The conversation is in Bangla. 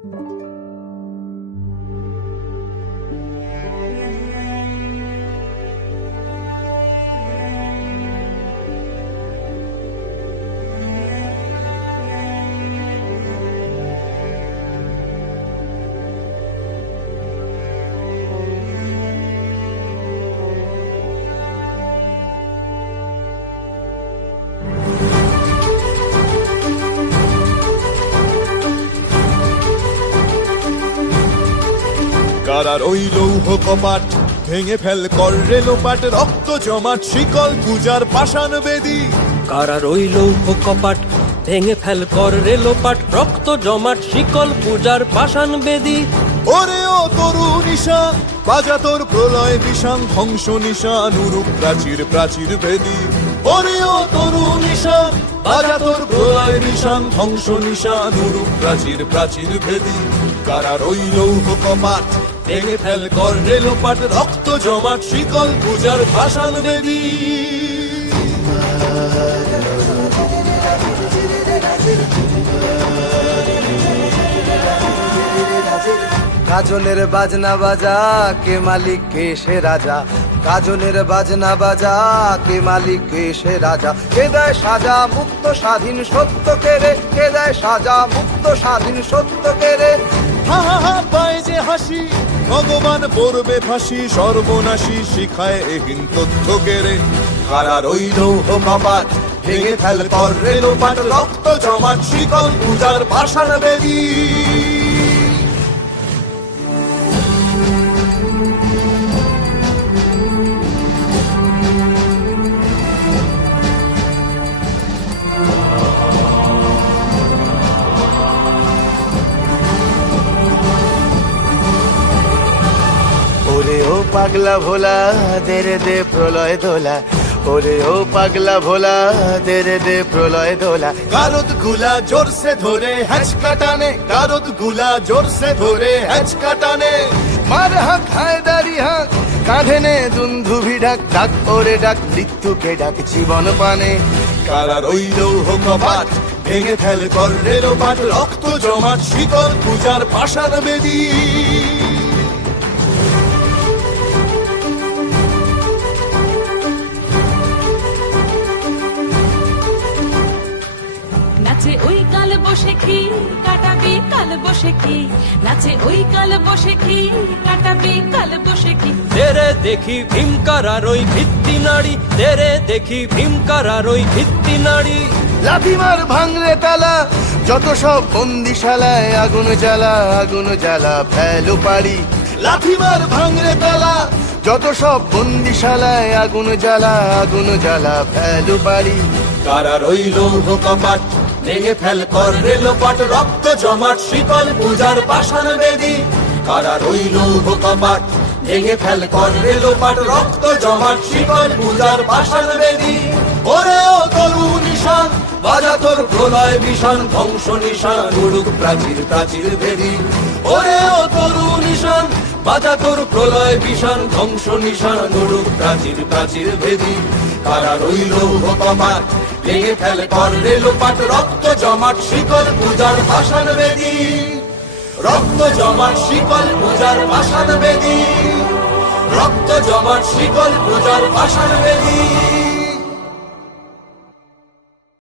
কারার ওই লৌহ কপাট ভেঙে ফেল কর রেলোপাট, রক্ত জমাট শিকল পূজার পাষাণ বেদী। কারার ওই লৌহ কপাট ভেঙে ফেল কর রেলোপাট, রক্ত জমাট শিকল পূজার পাষাণ বেদী। ওরে ও তরু নিশান বাজা তোর প্রলয় বিষান, ধ্বংস নিশান উরুপ প্রাচীর প্রাচীর ভেদী। ওরে ও তরু নিশান বাজা তোর প্রলয় বিষান, ধ্বংস নিশান উরুপ প্রাচীর প্রাচীর ভেদী। কারার ওই লৌহ কপাট ভেঙে ফেল কর রেলোপাট, রক্ত জমাট শিকল পূজার পাষাণ বেদী। গাজনের বাজনা বাজা, কে মালিক কে সে রাজা। গাজনের বাজনা বাজা, কে মালিক কে সে রাজা। কে দেয় সাজা মুক্ত স্বাধীন সত্য কেড়ে, কে দেয় সাজা মুক্ত স্বাধীন সত্য কেড়ে। হা হা হা পায় যে হাসি, ভগবান পড়বে ফাঁসি, সর্বনাশী শিখায় এহীন তথ্য কেড়ে। কারার ওই লৌহ কপাট ভেঙে ফেল কর রেলোপাট, রক্ত জমাট শিকল পূজার পাষাণ বেদী। ওরে ও পাগলা ভোলা দেরে দে প্রলয় দোলা। ওরে ও পাগলা ভোলা দেরে দে প্রলয় দোলা। কারদ গুলা জোরসে ধরে হ্যাচকা টানে, কারদ গুলা জোরসে ধরে হ্যাচকা টানে। মার হাক হায়দারি হাক, কাঁধে নে দুন্ধুভি ডাক। ডাক ওরে ডাক মৃত্যুকে ডাক জীবন পানে। কারার ওই লৌহ কপাট ভেঙে ফেল কর রেলোপাট, রক্ত জমাট শিকল পূজার পাষাণ বেদী। নাচে ওই কাল বসে কি কাটাবি কাল বসে কি, নাচে ওই কাল বসে কি কাটাবি কাল বসে কি। তেরে দেখি ভীমকারার ওই ভিত্তি নাড়ি, তেরে দেখি ভীমকারার ওই ভিত্তি নাড়ি। লাথি মার ভাঙলে তালা, যত সব বন্দিশালায় আগুন জ্বালা। আগুন জ্বালা ফেলো পারি। লাথি মার ভাঙরে তালা, যত সব বন্দিশালায় আগুন জ্বালা। আগুন জ্বালা ফেলো পারি। কারার ওই লৌহ কপাট ভেঙে ফেল কর রেলোপাট, রক্ত জমাট শিকল পূজার পাষাণ বেদী। কারার ওই লৌহ কপাট ভেঙে ফেল কর রেলোপাট, রক্ত জমাট শিকল পূজার পাষাণ বেদী। ওরে ও তরু নিশান বাজা তোর প্রলয় বিষান, ধ্বংস নিশান উড়ুক প্রাচীর প্রাচীর ভেদী। ওরে ও তরু নিশান বাজা তোর প্রলয় বিষান, ধ্বংস নিশান উড়ুক প্রাচীর প্রাচীর ভেদী। কারার ওই লৌহ কপাট ভেঙে ফেল কর রেলোপাট, রক্ত জমাট শিকল পূজার পাষাণ বেদী। রক্ত জমাট শিকল পূজার পাষাণ বেদী। রক্ত জমাট শিকল পূজার পাষাণ বেদী।